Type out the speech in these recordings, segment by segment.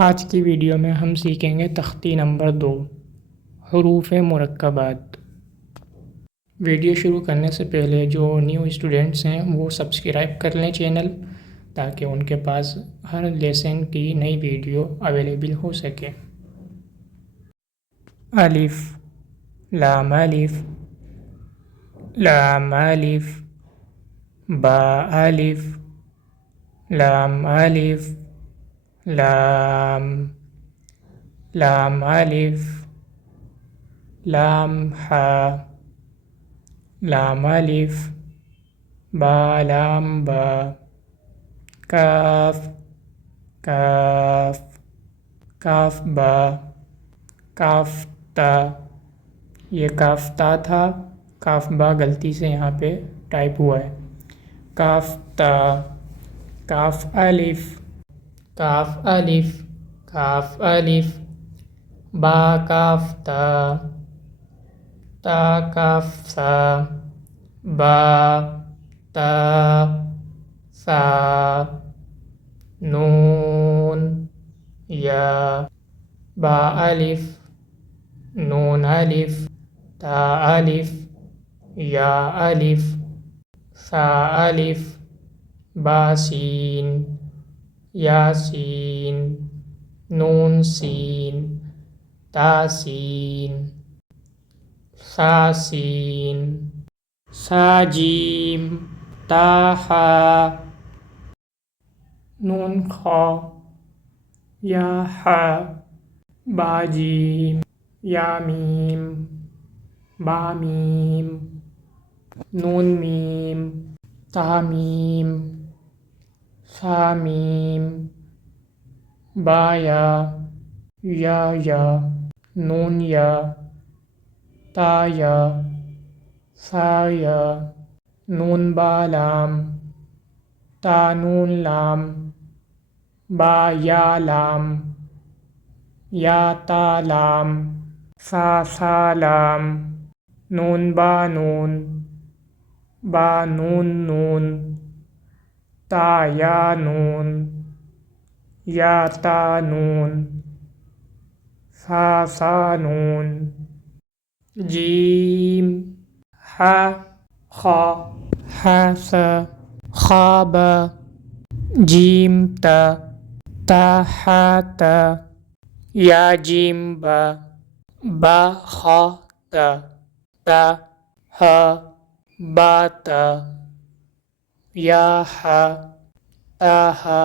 आज की वीडियो में हम सीखेंगे तख्ती नंबर 2 हरूफ मुरक्कबात। वीडियो शुरू करने से पहले जो न्यू स्टूडेंट्स हैं वो सब्सक्राइब कर लें चैनल, ताकि उनके पास हर लेसन की नई वीडियो अवेलेबल हो सके। अलिफ, लाम अलिफ, लाम अलिफ, बा अलिफ, लाम अलिफ, लाम, लाम अलिफ, लाम हा, लाम अलिफ, बा लाम बा, काफ, काफ, काफ बा, काफ ता। ये काफ ता था, काफ बा गलती से यहाँ पे टाइप हुआ है। काफ ता, काफ अलिफ, काफ अलिफ, काफ अलिफ, बा काफ ता, ता काफ सा, बा ता सा, नून या, बा अलिफ, नून अलिफ, ता अलिफ, या अलिफ, सा अलिफ, बा सीन, या सीन, नून सीन, ता सीन, सा सीन, सा जीम, ता हा, नून खा, या हा, बा जीम, या मीम, बा मीम, नून मीम, ता मीम, सा मीम, बा या, नून या, ता या, सा या, नून बा लाम, ता नून लाम, बा या लाम, या ता लाम, सा लाम, नून बा नून, बा नून नून, ता या नून, या ता नून, सा नून, जीम, हा खा, हा सा, खा बा, जीम ता हा ता, या जीम बा खा ता हा, बा ता, या हा, ता हा,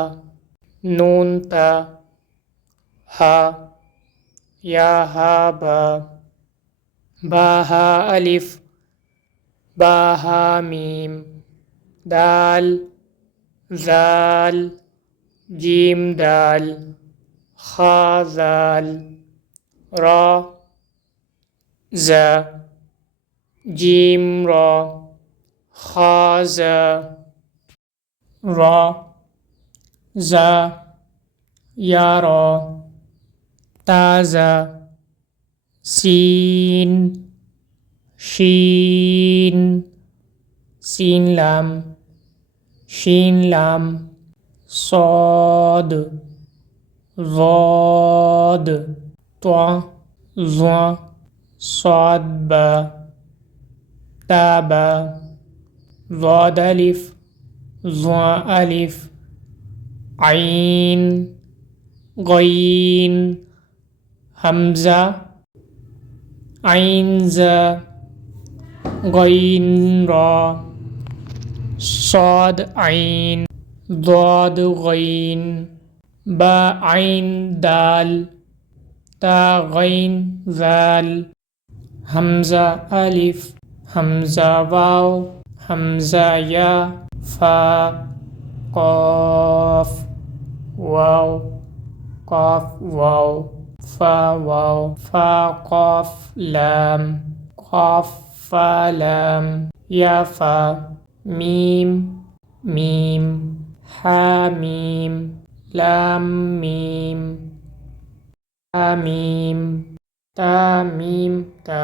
नून ता, हा, या हा बा हा अलिफ, बा हा मीम, दाल, जाल, जीम दाल, खा जाल, रा ज़ा, जीम रा, खा ज़ा, रा ज़ा, या रा, ताज़ा, सीन, शीन, सीन लाम, शीन लाम, सौद, ज़ाद, त्वा, ज़्वा, सौद बा, ताबा, ज़ाद अलिफ, ज़्वा अलिफ, आइन, गईन, हमज़ा, आइन ज़ा, गईन रा, सौद आइन, ज़ाद गईन, बा आइन दाल, ता गईन ज़ाल, हमज़ा अलिफ, हमज़ा वाव, हमज़ा या, फा, क़ाफ, वाव, क़ाफ वाव, फा क़ाफ लाम, क़ाफ फा लाम, या फा, मीम, मीम, हा मीम, लाम मीम, हा मीम, ता मीम ता।